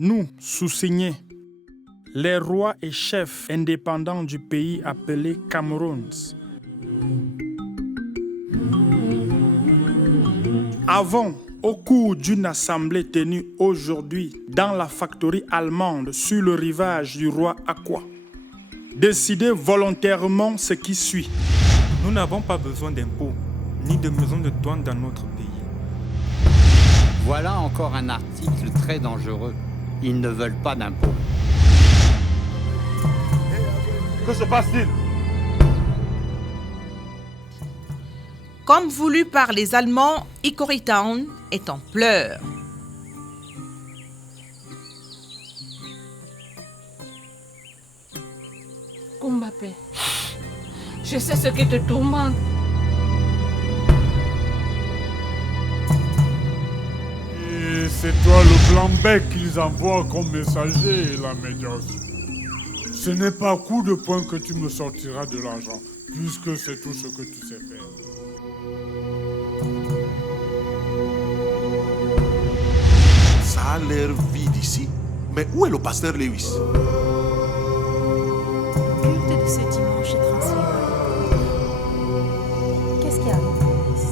Nous, sous-signés, les rois et chefs indépendants du pays appelé Cameroun, avons, au cours d'une assemblée tenue aujourd'hui dans la factory allemande sur le rivage du roi Akwa, décidé volontairement ce qui suit. Nous n'avons pas besoin d'impôts, ni de maisons de douane dans notre pays. Voilà encore un article très dangereux. Ils ne veulent pas d'impôts. Que se passe-t-il? Comme voulu par les Allemands, Hickory Town est en pleurs. Kumbapé, je sais ce qui te tourmente. Et c'est toi le blanc-bec qu'ils envoient comme messager, la médiose. Ce n'est pas coup de poing que tu me sortiras de l'argent, puisque c'est tout ce que tu sais faire. Ça a l'air vide ici. Mais où est le pasteur Lewis? Culte de ce dimanche est transféré. Qu'est-ce qui arrive, Lewis?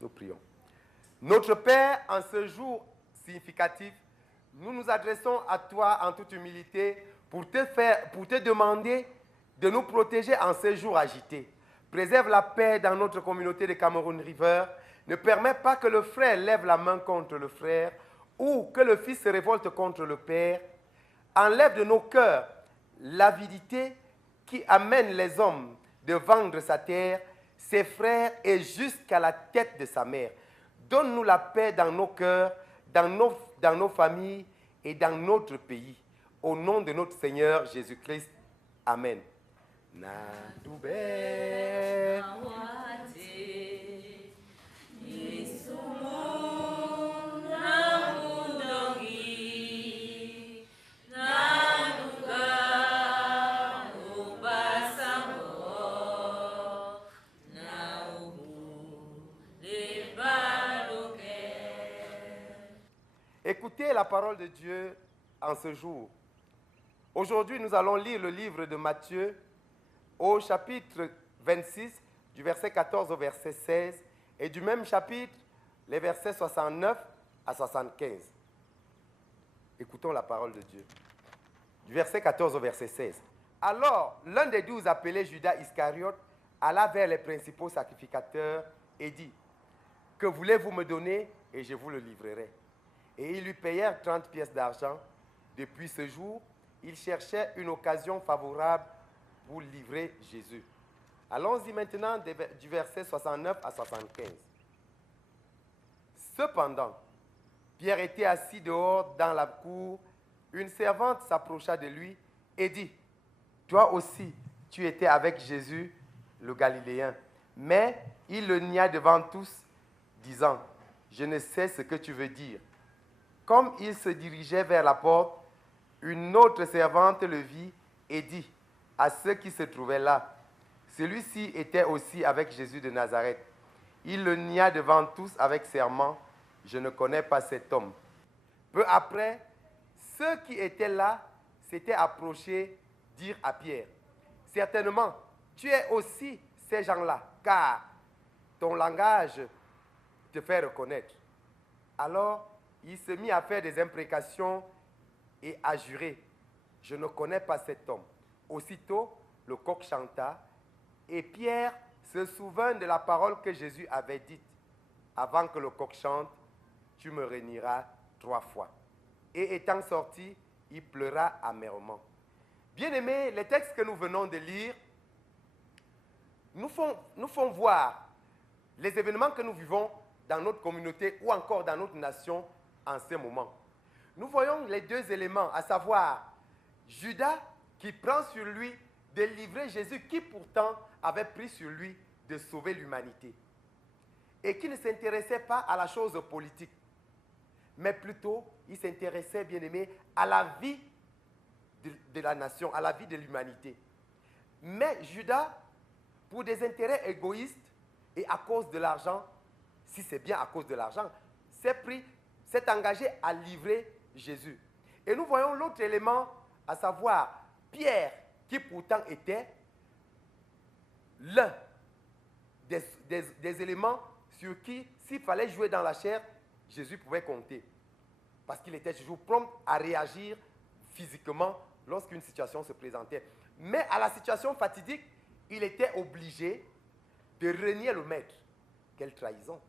Nous prions. Notre Père, en ce jour significatif, nous nous adressons à toi en toute humilité pour te demander de nous protéger en ces jours agités. Préserve la paix dans notre communauté de Cameroun River. Ne permets pas que le frère lève la main contre le frère ou que le fils se révolte contre le père. Enlève de nos cœurs l'avidité qui amène les hommes de vendre sa terre, ses frères et jusqu'à la tête de sa mère. Donne-nous la paix dans nos cœurs, dans nos familles et dans notre pays. Au nom de notre Seigneur Jésus-Christ. Amen. Écoutez la la parole de Dieu en ce jour. Aujourd'hui, nous allons lire le livre de Matthieu au chapitre 26, du verset 14 au verset 16, et du même chapitre, les versets 69 à 75. Écoutons la parole de Dieu. Du verset 14 au verset 16. Alors, l'un des 12 appelé Judas Iscariote alla vers les principaux sacrificateurs et dit, « Que voulez-vous me donner et je vous le livrerai. » Et ils lui payèrent 30 pièces d'argent. Depuis ce jour, il cherchait une occasion favorable pour livrer Jésus. Allons-y maintenant du verset 69 à 75. Cependant, Pierre était assis dehors dans la cour. Une servante s'approcha de lui et dit, « Toi aussi, tu étais avec Jésus, le Galiléen. » Mais il le nia devant tous, disant, « Je ne sais ce que tu veux dire. » Comme il se dirigeait vers la porte, une autre servante le vit et dit à ceux qui se trouvaient là, « Celui-ci était aussi avec Jésus de Nazareth. » Il le nia devant tous avec serment, « Je ne connais pas cet homme. » Peu après, ceux qui étaient là s'étaient approchés, dirent à Pierre, « Certainement, tu es aussi ces gens-là, car ton langage te fait reconnaître. » Alors, il se mit à faire des imprécations et à jurer, « Je ne connais pas cet homme. » Aussitôt, le coq chanta, et Pierre se souvint de la parole que Jésus avait dite, « Avant que le coq chante, tu me renieras 3 fois. » Et étant sorti, il pleura amèrement. Bien-aimés, les textes que nous venons de lire nous font voir les événements que nous vivons dans notre communauté ou encore dans notre nation en ce moment. Nous voyons les 2 éléments, à savoir Judas qui prend sur lui de livrer Jésus, qui pourtant avait pris sur lui de sauver l'humanité et qui ne s'intéressait pas à la chose politique, mais plutôt il s'intéressait, bien aimé, à la vie de la nation, à la vie de l'humanité. Mais Judas, pour des intérêts égoïstes et à cause de l'argent, si c'est bien à cause de l'argent, s'est engagé à livrer Jésus. Et nous voyons l'autre élément, à savoir Pierre, qui pourtant était l'un des éléments sur qui, s'il fallait jouer dans la chair, Jésus pouvait compter. Parce qu'il était toujours prompt à réagir physiquement lorsqu'une situation se présentait. Mais à la situation fatidique, il était obligé de renier le maître. Quelle trahison!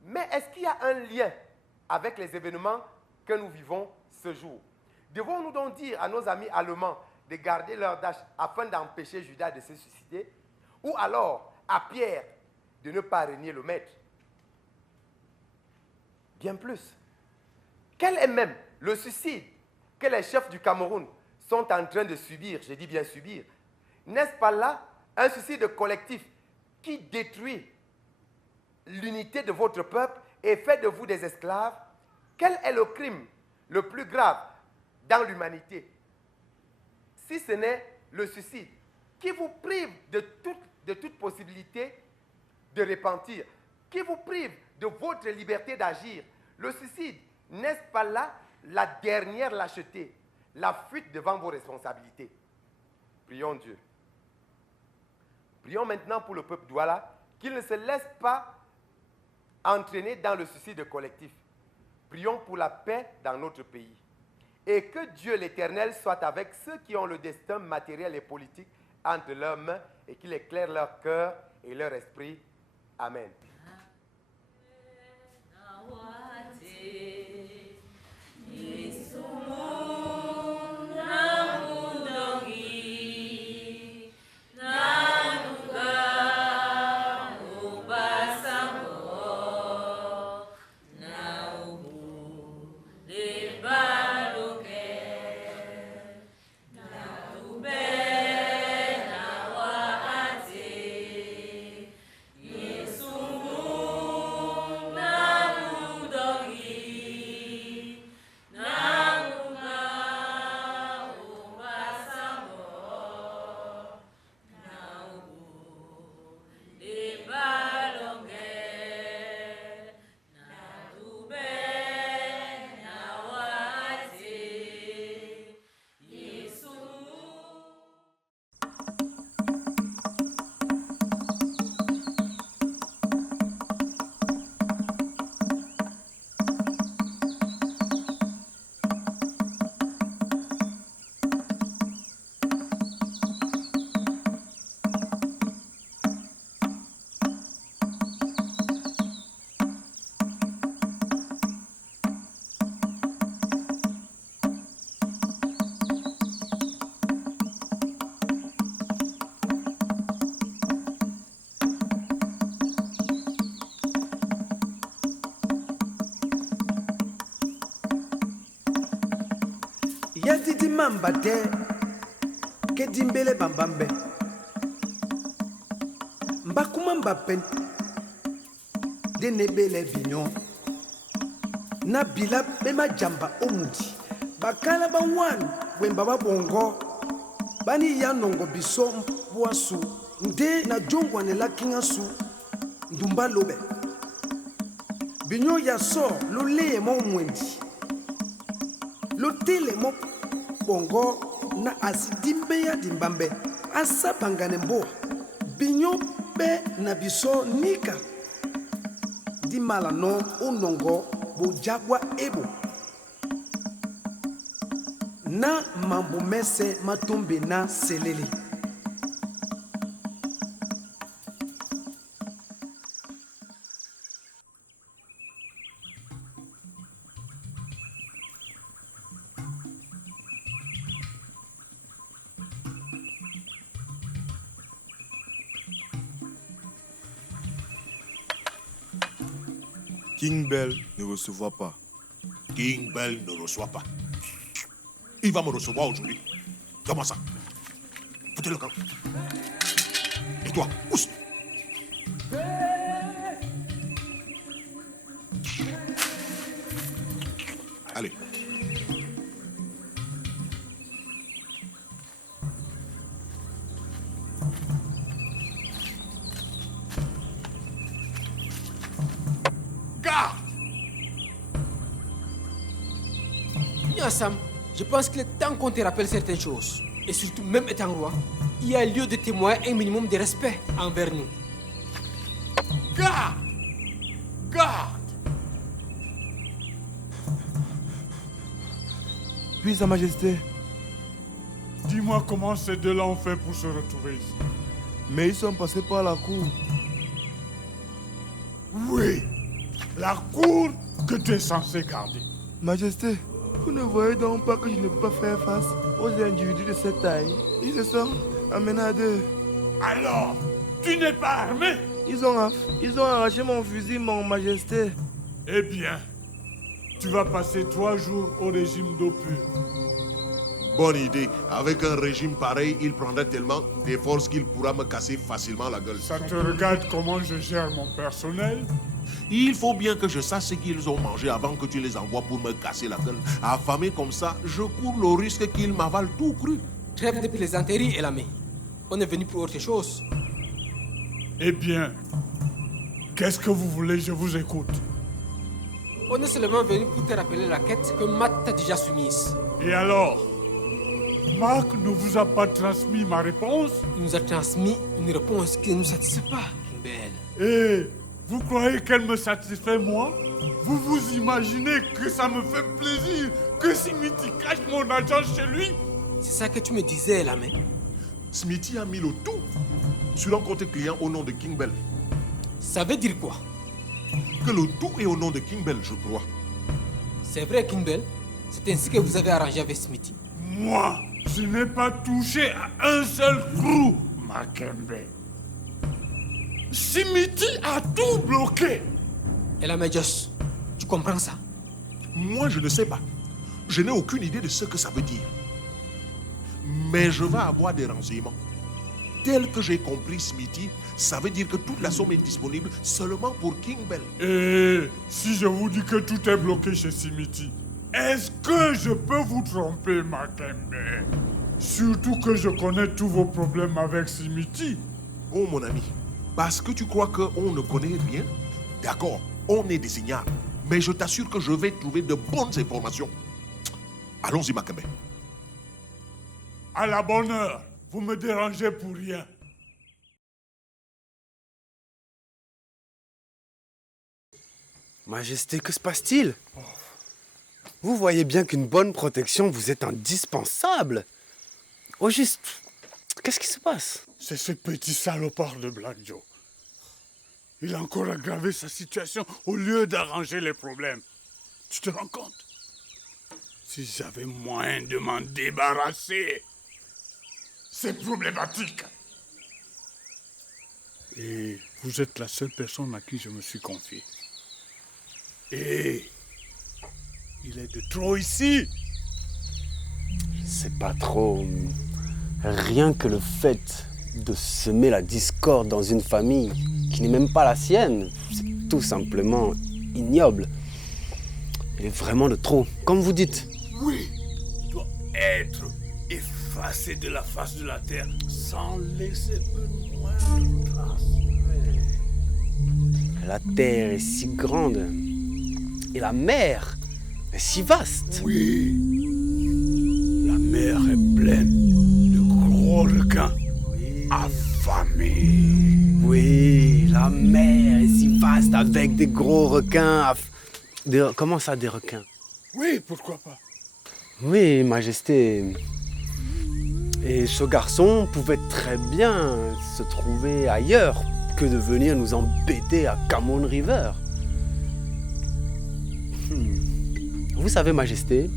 Mais est-ce qu'il y a un lien avec les événements que nous vivons ce jour? Devons-nous donc dire à nos amis allemands de garder leur dash afin d'empêcher Judas de se suicider? Ou alors à Pierre de ne pas renier le maître? Bien plus. Quel est même le suicide que les chefs du Cameroun sont en train de subir? Je dis bien subir. N'est-ce pas là un suicide collectif qui détruit l'unité de votre peuple et fait de vous des esclaves? Quel est le crime le plus grave dans l'humanité, si ce n'est le suicide, qui vous prive de toute possibilité de repentir, qui vous prive de votre liberté d'agir? Le suicide, n'est-ce pas là la dernière lâcheté, la fuite devant vos responsabilités? Prions Dieu. Prions maintenant pour le peuple Douala, qu'il ne se laisse pas entraîner dans le suicide collectif. Prions pour la paix dans notre pays. Et que Dieu l'Éternel soit avec ceux qui ont le destin matériel et politique entre leurs mains et qu'il éclaire leur cœur et leur esprit. Amen. Yatidi mambate. Kedimbele bambambe. Mbakuma mbapen. Denebele vignon. Nabila bema jamba omudi. Bakala ba wan. Wembaba bongo. Bani yanongo biso mbuasu. Nde na jongwane la kingasu. Ndumba lobe. Binyo ya so lo leye mo mwendi. Lo tele mo bongo na asidimbe ya dimbambe. Asa bangane mbo. Binyo be na biso nika. Di malano unongo bojagwa ebo. Na mambo mese matumbe na seleli. King Bell ne recevra pas. King Bell ne reçoit pas. Il va me recevoir aujourd'hui. Comment ça? Foutez le camp. Et toi, pousse. Allez. Sam, je pense qu'il est temps qu'on te rappelle certaines choses. Et surtout, même étant roi, il y a lieu de témoigner un minimum de respect envers nous. Garde! Garde! Puis, Sa Majesté. Dis-moi comment ces deux-là ont fait pour se retrouver ici. Mais ils sont passés par la cour. Oui, la cour que tu es censé garder. Majesté, vous ne voyez donc pas que je ne peux pas faire face aux individus de cette taille. Ils se sont amenés à deux. Alors, tu n'es pas armé? Ils ont arraché mon fusil, mon Majesté. Eh bien, tu vas passer 3 jours au régime d'eau pure. Bonne idée. Avec un régime pareil, il prendra tellement de force qu'il pourra me casser facilement la gueule. Ça te regarde comment je gère mon personnel? Il faut bien que je sache ce qu'ils ont mangé avant que tu les envoies pour me casser la gueule. Affamé comme ça, je cours le risque qu'ils m'avalent tout cru. Trêve de plaisanterie, Elamé. On est venu pour autre chose. Eh bien, qu'est-ce que vous voulez? Je vous écoute. On est seulement venu pour te rappeler la quête que Matt t'a déjà soumise. Et alors? Marc ne vous a pas transmis ma réponse? Il nous a transmis une réponse qui ne nous satisfait pas. Eh, vous croyez qu'elle me satisfait, moi? Vous vous imaginez que ça me fait plaisir que Smithy cache mon argent chez lui? C'est ça que tu me disais, là, mais... Smithy a mis le tout sur un compte client au nom de King Bell. Ça veut dire quoi? Que le tout est au nom de King Bell, je crois. C'est vrai, King Bell. C'est ainsi que vous avez arrangé avec Smithy. Moi, je n'ai pas touché à un seul trou, Makembe. Smithy a tout bloqué. Et la Majos, tu comprends ça? Moi, je ne sais pas. Je n'ai aucune idée de ce que ça veut dire. Mais je vais avoir des renseignements. Tel que j'ai compris Smithy, ça veut dire que toute la somme est disponible seulement pour King Bell. Et si je vous dis que tout est bloqué chez Smithy, est-ce que je peux vous tromper, Makembe? Surtout que je connais tous vos problèmes avec Smithy. Oh mon ami, parce que tu crois qu'on ne connaît rien? D'accord, on est des ignares. Mais je t'assure que je vais trouver de bonnes informations. Allons-y, Makembe. À la bonne heure, vous me dérangez pour rien. Majesté, que se passe-t-il? Vous voyez bien qu'une bonne protection vous est indispensable. Au juste, qu'est-ce qui se passe? C'est ce petit salopard de Blanjo. Il a encore aggravé sa situation au lieu d'arranger les problèmes. Tu te rends compte? Si j'avais moyen de m'en débarrasser, c'est problématique. Et vous êtes la seule personne à qui je me suis confié. Et il est de trop ici. c'est pas trop... Rien que le fait de semer la discorde dans une famille qui n'est même pas la sienne, c'est tout simplement ignoble. Il est vraiment de trop, comme vous dites. Oui, doit être effacé de la face de la terre sans laisser une moindre trace. La terre est si grande et la mer est si vaste. Oui, la mer est pleine de gros requins affamés. Oui, la mer est si vaste avec des gros requins. Comment ça, des requins? Oui, pourquoi pas? Oui, Majesté. Et ce garçon pouvait très bien se trouver ailleurs que de venir nous embêter à Camon River. Vous savez, Majesté,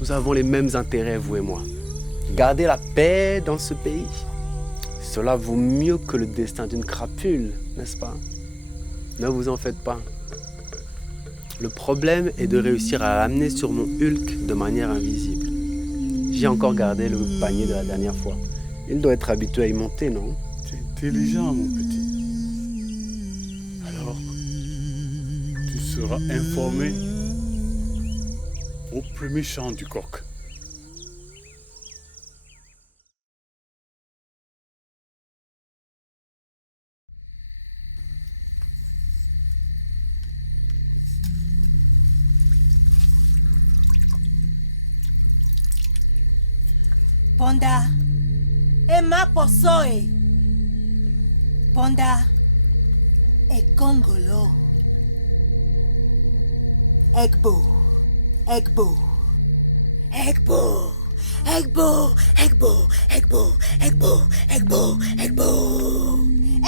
nous avons les mêmes intérêts, vous et moi. Garder la paix dans ce pays. Cela vaut mieux que le destin d'une crapule, n'est-ce pas? Ne vous en faites pas. Le problème est de réussir à l'amener sur mon Hulk de manière invisible. J'ai encore gardé le panier de la dernière fois. Il doit être habitué à y monter, non? Tu es intelligent, mon petit. Alors, tu seras informé au premier chant du coq. Ponda, Emma Posoe. Ponda, e Congolo. Egbo, Egbo, Egbo, Egbo, Egbo, Egbo, Egbo, Egbo, Egbo,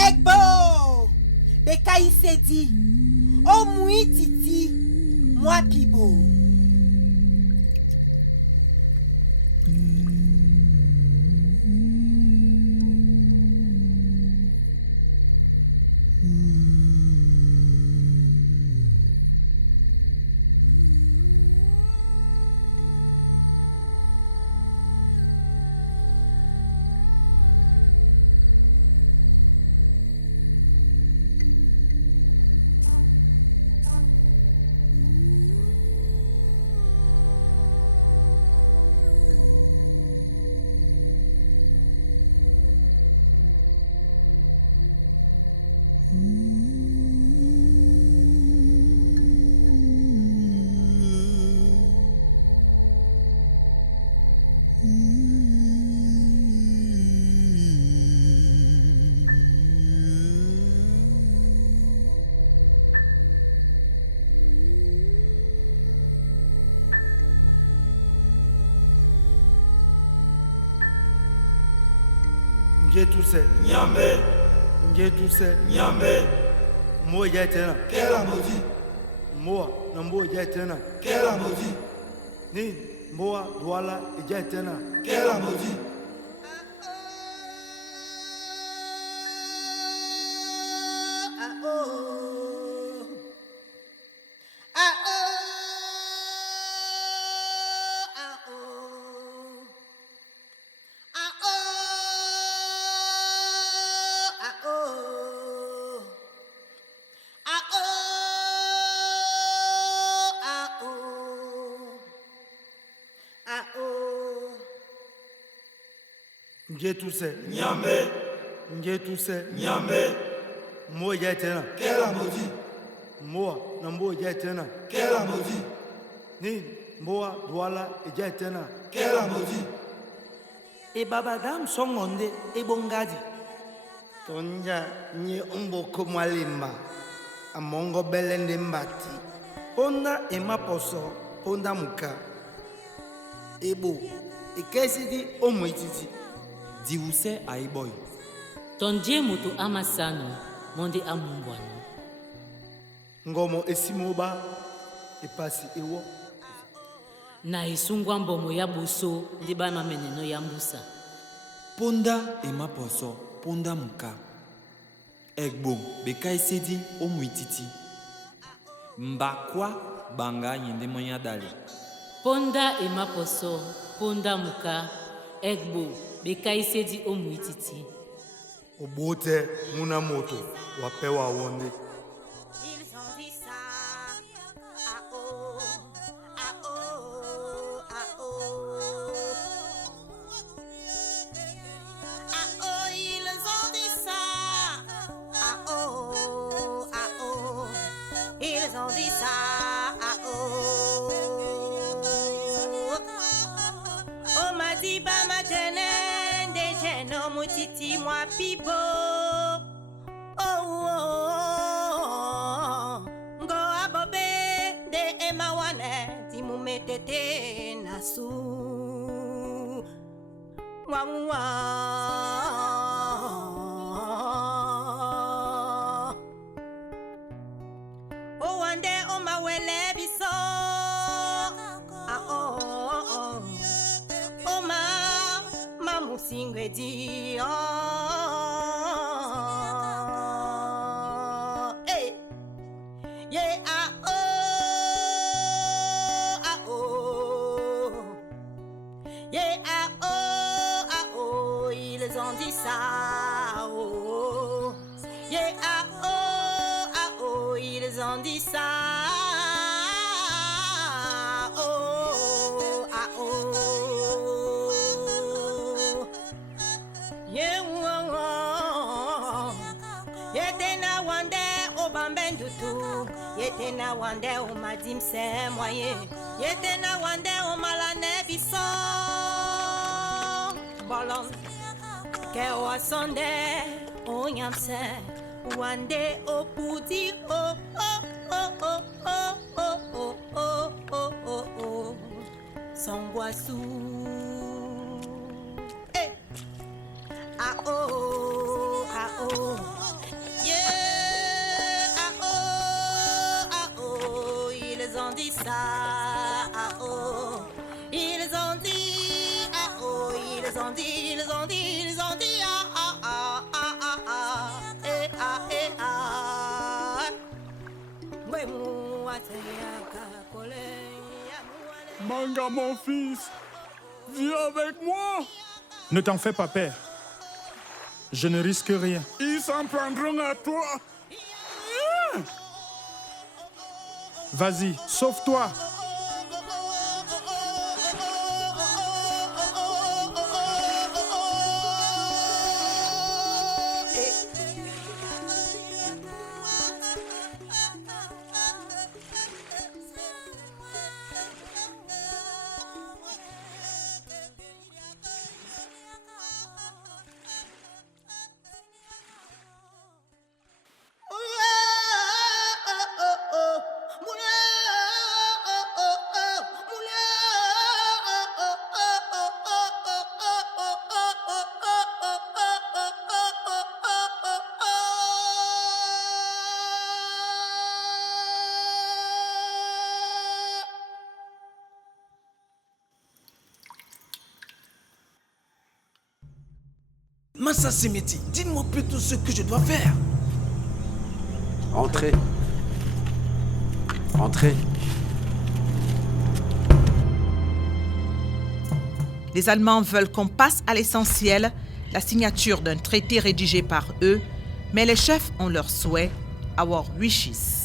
Egbo. Bekai Sedi, O Mui Titi, Moi Pibo. Ngetuse Nyambe Ngetuse Nyambe Mo yetena Kela mozi Moa nambo yetena Kela mozi Ni Moa wala yetena Kela mozi E babadam songonde e bongadi Tonja ni umboko mwalimba Amongo belende mbati Onda ema poso Onda muka Ebo Ekesidi omwetiti Diwuse aiboy. Tonje mutu amasano, monde amumbwano. Ngomo esimoba, epasi ewo. Na isungwa mbomo ya buso, liba mameneno ya mbusa. Ponda ema poso, ponda muka. Egbo, bekai sedi omwititi. Mbakwa banga yende monya dali. Ponda et Maposo, Ponda Muka, Egbo, Bekaisedi Omuititi. Obote Munamoto, Wapewa Wonde. Manga, mon fils, viens avec moi. Ne t'en fais pas, père. Je ne risque rien. Ils s'en prendront à toi. Vas-y, sauve-toi. Massa Semeti, dis-moi plutôt ce que je dois faire. Entrez. Entrez. Les Allemands veulent qu'on passe à l'essentiel, la signature d'un traité rédigé par eux, mais les chefs ont leur souhait, our wishes.